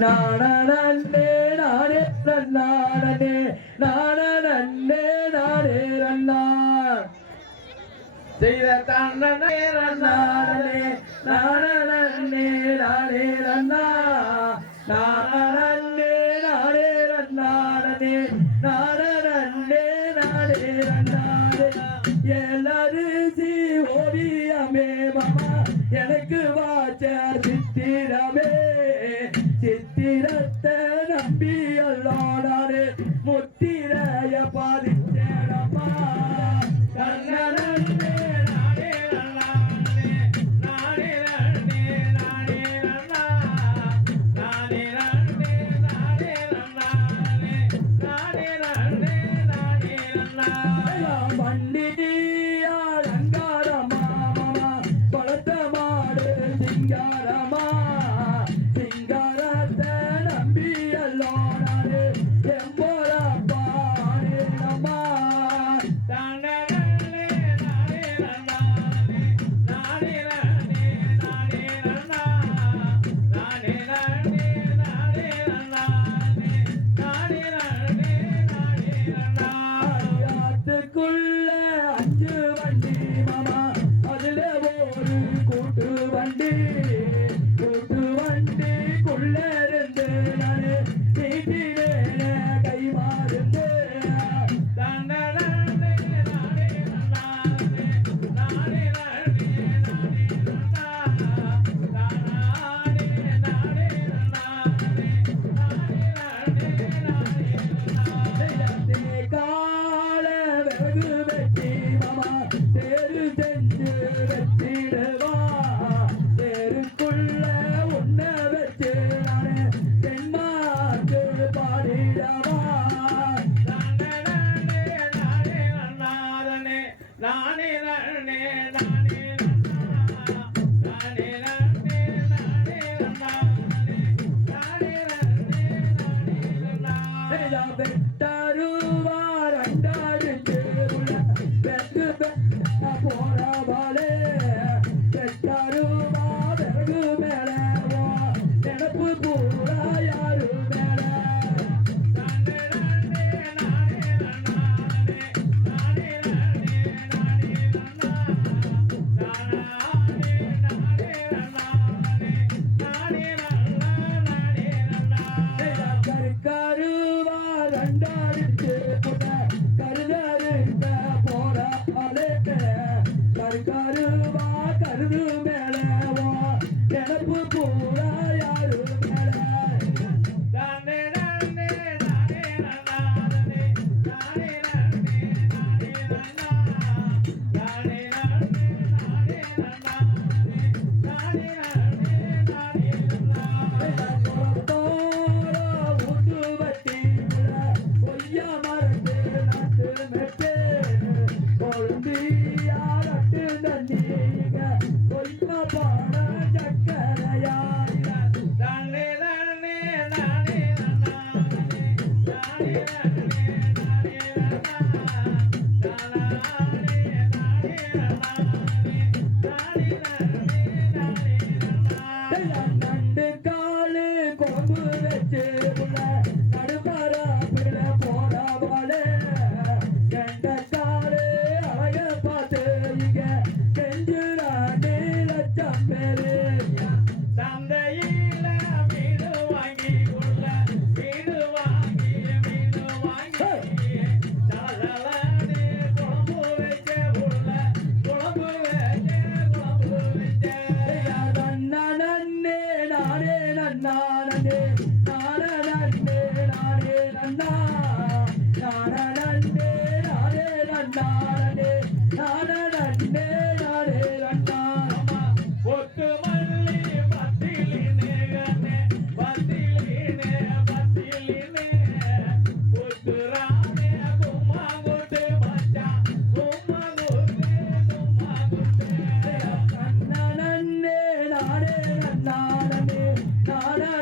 நானே நானே நானே நானே நானே ரண்ணா செய்த தன்னே நானே நானே நானே ரண்ணா நானே நானே நானே நானே நானே ரண்ணா எல்லாரும் ஓவியமே மாமா எனக்கு வாச்ச சித்திரமே சித்திரத்தை நம்பி அல்லோடாரு முத்திரைய பாதிச்சேடம்மா கண்ணனே நானே நானே நானே நானே நானே நானே நானே நானே நானே நானே நானே வண்டியா அலங்காரமா மாமா பழத்த மாடு சிங்காரமா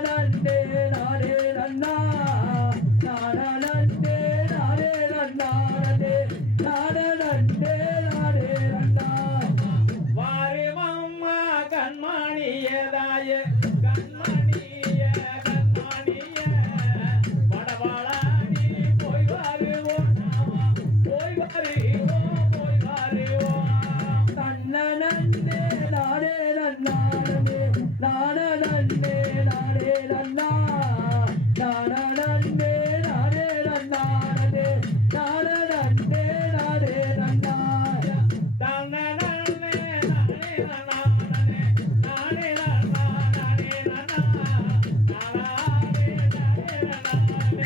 நானே நன்னே நானே நன்னானே நானே நன்னே நானே நன்னா நானே நன்னே நானே நன்னானே நானே நன்னே நானே நன்னா தானே நன்னே நானே நன்னானே நானே நன்னா நானே நன்னா நானே நானே நன்னானே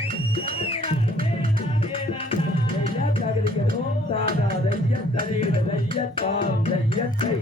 நானே நன்னா ஐயா தகரிகரும் தாதா தைய தரிகிற தைய தாம் தையத்தை